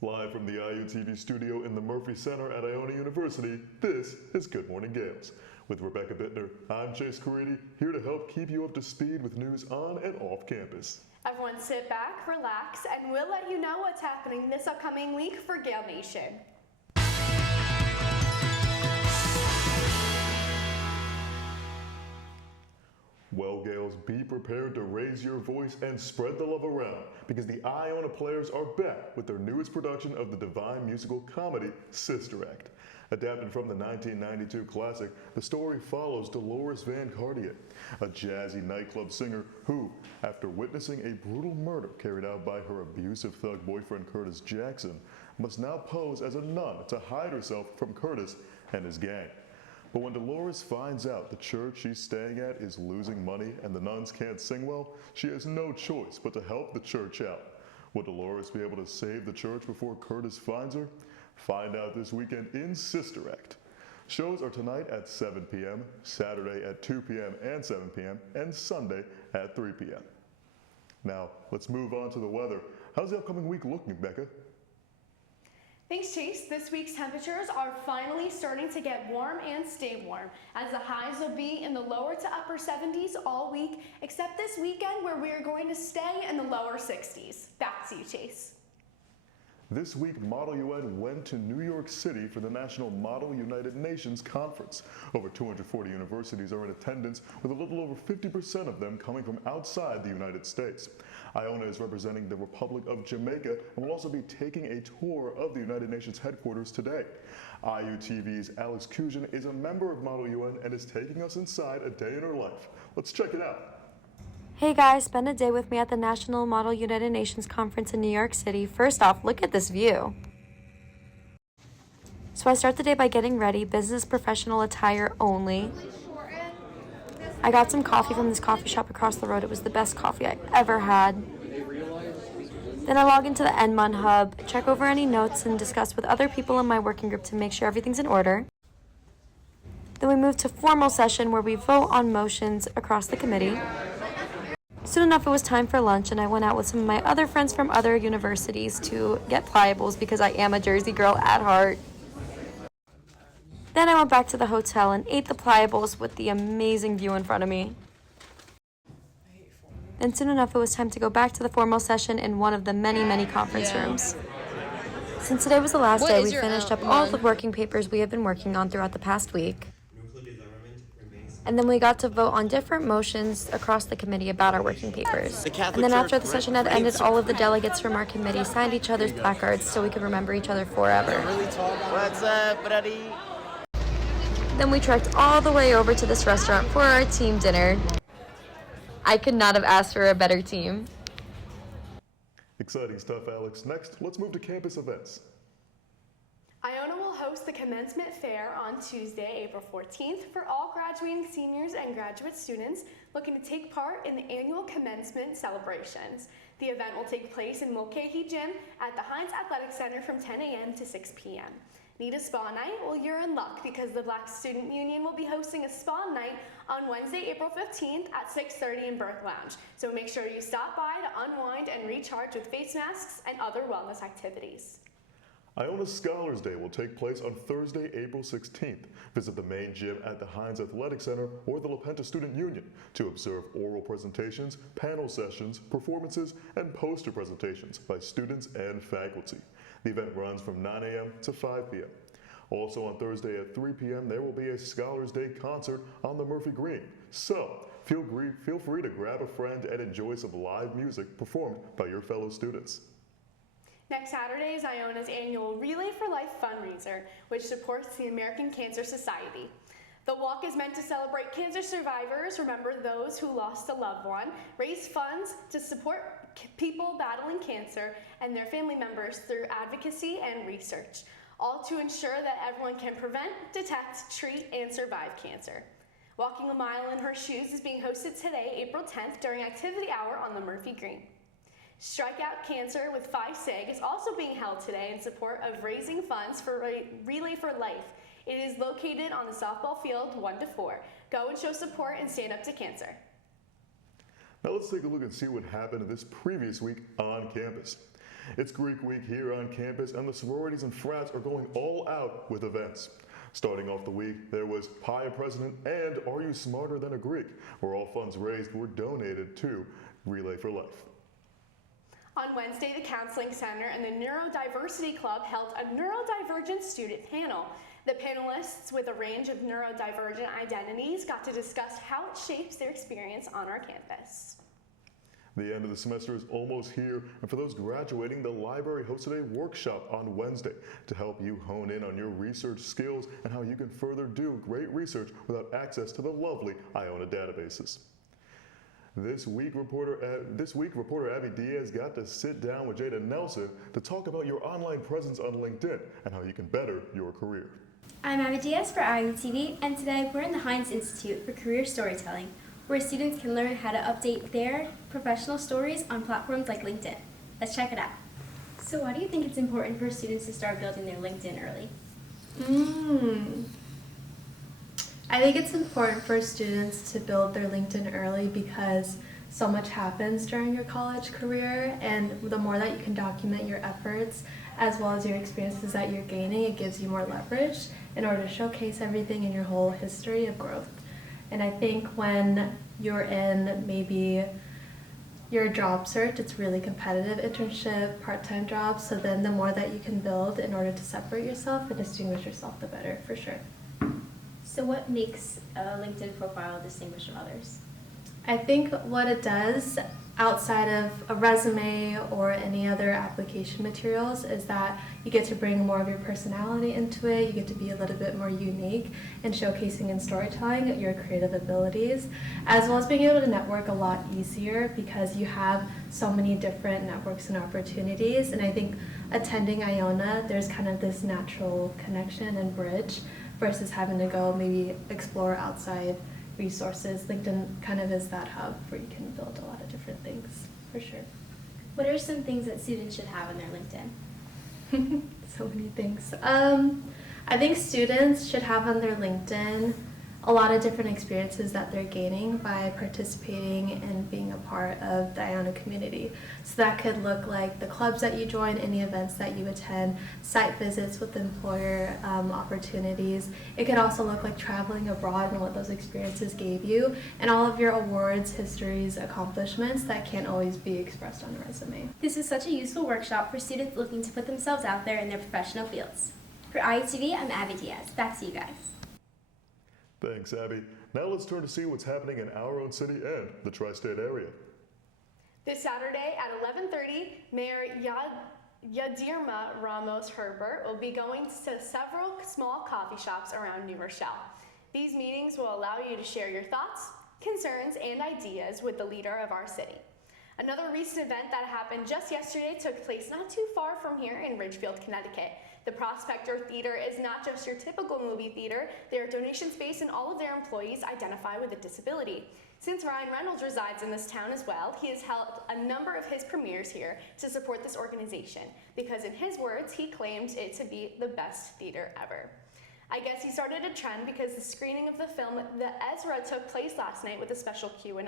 Live from the IUTV studio in the Murphy Center at Iona University, this is Good Morning Gaels. With Rebecca Bittner, I'm Chase Caridi, here to help keep you up to speed with news on and off campus. Everyone sit back, relax, and we'll let you know what's happening this upcoming week for Gael Nation. Well, Gaels, be prepared to raise your voice and spread the love around because the Iona players are back with their newest production of the divine musical comedy, Sister Act. Adapted from the 1992 classic, the story follows Dolores Van Cartier, a jazzy nightclub singer who, after witnessing a brutal murder carried out by her abusive thug boyfriend Curtis Jackson, must now pose as a nun to hide herself from Curtis and his gang. But when Dolores finds out the church she's staying at is losing money and the nuns can't sing well, she has no choice but to help the church out. Will Dolores be able to save the church before Curtis finds her? Find out this weekend in Sister Act. Shows are tonight at 7 p.m., Saturday at 2 p.m. and 7 p.m., and Sunday at 3 p.m. Now, let's move on to the weather. How's the upcoming week looking, Becca? Thanks, Chase. This week's temperatures are finally starting to get warm and stay warm, as the highs will be in the lower to upper 70s all week, except this weekend where we are going to stay in the lower 60s. Back to you, Chase. This week, Model UN went to New York City for the National Model United Nations Conference. Over 240 universities are in attendance, with a little over 50% of them coming from outside the United States. Iona is representing the Republic of Jamaica and will also be taking a tour of the United Nations headquarters today. IUTV's Alex Cuzian is a member of Model UN and is taking us inside a day in her life. Let's check it out. Hey guys, spend a day with me at the National Model United Nations Conference in New York City. First off, look at this view. So I start the day by getting ready, business professional attire only. I got some coffee from this coffee shop across the road. It was the best coffee I ever had. Then I log into the NMUN hub, check over any notes, and discuss with other people in my working group to make sure everything's in order. Then we move to formal session where we vote on motions across the committee. Soon enough, it was time for lunch, and I went out with some of my other friends from other universities to get pliables because I am a Jersey girl at heart. Then I went back to the hotel and ate the pliables with the amazing view in front of me. Then soon enough, it was time to go back to the formal session in one of the many conference rooms. Since today was the last day, we finished up all the working papers we have been working on throughout the past week. And then we got to vote on different motions across the committee about our working papers. And then after the session had ended, all of the delegates from our committee signed each other's placards so we could remember each other forever. What's up, buddy? Then we trekked all the way over to this restaurant for our team dinner. I could not have asked for a better team. Exciting stuff, Alex. Next, let's move to campus events. Iona will host the Commencement Fair on Tuesday, April 14th for all graduating seniors and graduate students looking to take part in the annual commencement celebrations. The event will take place in Mulcahy Gym at the Hines Athletic Center from 10 a.m. to 6 p.m. Need a spa night? Well, you're in luck because the Black Student Union will be hosting a spa night on Wednesday, April 15th at 6:30 in Burke Lounge. So make sure you stop by to unwind and recharge with face masks and other wellness activities. Iona Scholars Day will take place on Thursday, April 16th. Visit the main gym at the Hines Athletic Center or the La Penta Student Union to observe oral presentations, panel sessions, performances, and poster presentations by students and faculty. The event runs from 9 a.m. to 5 p.m. Also on Thursday at 3 p.m. there will be a Scholars Day concert on the Murphy Green. So feel free to grab a friend and enjoy some live music performed by your fellow students. Next Saturday is Iona's annual Relay for Life fundraiser, which supports the American Cancer Society. The walk is meant to celebrate cancer survivors, remember those who lost a loved one, raise funds to support people battling cancer and their family members through advocacy and research, all to ensure that everyone can prevent, detect, treat, and survive cancer. Walking a mile in her shoes is being hosted today, April 10th, during activity hour on the Murphy Green. Strike Out Cancer with 5SIG is also being held today in support of raising funds for Relay for Life. It is located on the softball field 1 to 4. Go and show support and stand up to cancer. Now let's take a look and see what happened this previous week on campus. It's Greek week here on campus, and the sororities and frats are going all out with events. Starting off the week, there was Pie a President and Are You Smarter Than a Greek, where all funds raised were donated to Relay for Life. On Wednesday, the Counseling Center and the Neurodiversity Club held a neurodivergent student panel. The panelists, with a range of neurodivergent identities, got to discuss how it shapes their experience on our campus. The end of the semester is almost here, and for those graduating, the library hosted a workshop on Wednesday to help you hone in on your research skills and how you can further do great research without access to the lovely Iona databases. This week, reporter Abby Diaz got to sit down with Jada Nelson to talk about your online presence on LinkedIn and how you can better your career. I'm Amari Diaz for IUTV, and today we're in the Heinz Institute for Career Storytelling, where students can learn how to update their professional stories on platforms like LinkedIn. Let's check it out. So why do you think it's important for students to start building their LinkedIn early? I think it's important for students to build their LinkedIn early because so much happens during your college career, and the more that you can document your efforts as well as your experiences that you're gaining, it gives you more leverage in order to showcase everything in your whole history of growth. And I think when you're in maybe your job search, it's really competitive, internship, part-time jobs, so then the more that you can build in order to separate yourself and distinguish yourself, the better, for sure. So what makes a LinkedIn profile distinguished from others? I think what it does outside of a resume or any other application materials is that you get to bring more of your personality into it. You get to be a little bit more unique in showcasing and storytelling your creative abilities, as well as being able to network a lot easier because you have so many different networks and opportunities. And I think attending Iona, there's kind of this natural connection and bridge versus having to go maybe explore outside resources. LinkedIn kind of is that hub where you can build a lot of different things, for sure. What are some things that students should have on their LinkedIn? So many things. I think students should have on their LinkedIn a lot of different experiences that they're gaining by participating and being a part of the Iona community. So that could look like the clubs that you join, any events that you attend, site visits with employer opportunities. It could also look like traveling abroad and what those experiences gave you, and all of your awards, histories, accomplishments that can't always be expressed on a resume. This was such a useful workshop for students looking to put themselves out there in their professional fields. For IUTV, I'm Abby Diaz. Back to you guys. Thanks, Abby. Now let's turn to see what's happening in our own city and the tri-state area. This Saturday at 11:30, Mayor Yadirma Ramos Herbert will be going to several small coffee shops around New Rochelle. These meetings will allow you to share your thoughts, concerns, and ideas with the leader of our city. Another recent event that happened just yesterday took place not too far from here in Ridgefield, Connecticut. The Prospector Theater is not just your typical movie theater. They are donation-based, and all of their employees identify with a disability. Since Ryan Reynolds resides in this town as well, he has held a number of his premieres here to support this organization because, in his words, he claimed it to be the best theater ever. I guess he started a trend because the screening of the film The Ezra took place last night with a special Q&A.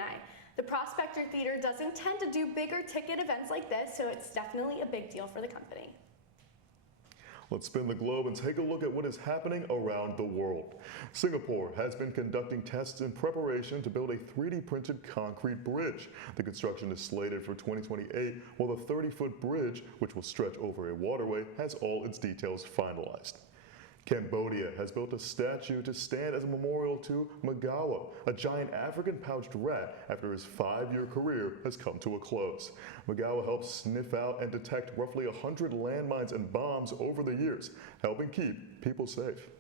The Prospector Theater doesn't tend to do bigger ticket events like this, so it's definitely a big deal for the company. Let's spin the globe and take a look at what is happening around the world. Singapore has been conducting tests in preparation to build a 3D printed concrete bridge. The construction is slated for 2028, while the 30-foot bridge, which will stretch over a waterway, has all its details finalized. Cambodia has built a statue to stand as a memorial to Magawa, a giant African pouched rat after his 5-year career has come to a close. Magawa helped sniff out and detect roughly 100 landmines and bombs over the years, helping keep people safe.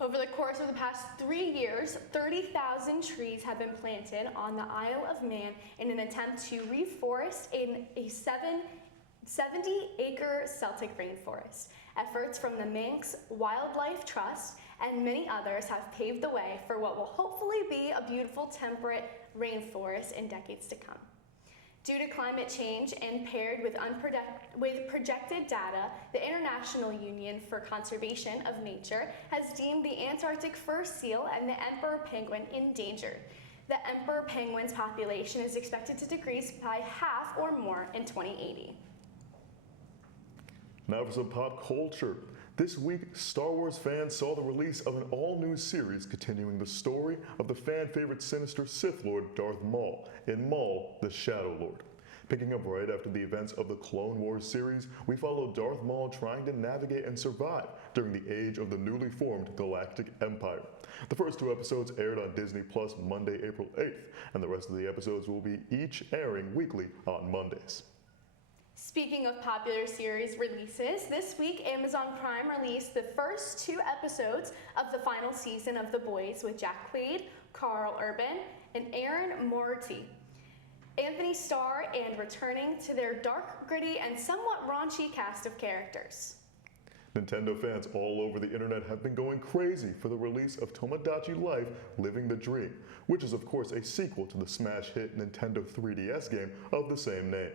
Over the course of the past 3 years, 30,000 trees have been planted on the Isle of Man in an attempt to reforest in a 70-acre Celtic rainforest. Efforts from the Manx Wildlife Trust and many others have paved the way for what will hopefully be a beautiful temperate rainforest in decades to come. Due to climate change and paired with projected data, the International Union for Conservation of Nature has deemed the Antarctic fur seal and the emperor penguin endangered. The emperor penguin's population is expected to decrease by half or more in 2080. Now for some pop culture. This week, Star Wars fans saw the release of an all-new series continuing the story of the fan-favorite sinister Sith Lord Darth Maul in Maul, the Shadow Lord. Picking up right after the events of the Clone Wars series, we follow Darth Maul trying to navigate and survive during the age of the newly formed Galactic Empire. The first 2 episodes aired on Disney Plus Monday, April 8th, and the rest of the episodes will be each airing weekly on Mondays. Speaking of popular series releases, this week Amazon Prime released the first 2 episodes of the final season of The Boys with Jack Quaid, Carl Urban, and Aaron Morty. Anthony Starr, and returning to their dark, gritty, and somewhat raunchy cast of characters. Nintendo fans all over the internet have been going crazy for the release of Tomodachi Life Living the Dream, which is of course a sequel to the smash hit Nintendo 3DS game of the same name.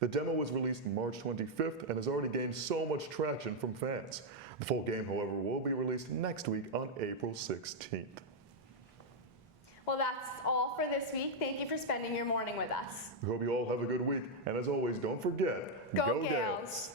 The demo was released March 25th and has already gained so much traction from fans. The full game, however, will be released next week on April 16th. Well, that's all for this week. Thank you for spending your morning with us. We hope you all have a good week, and as always, don't forget, Go Gaels!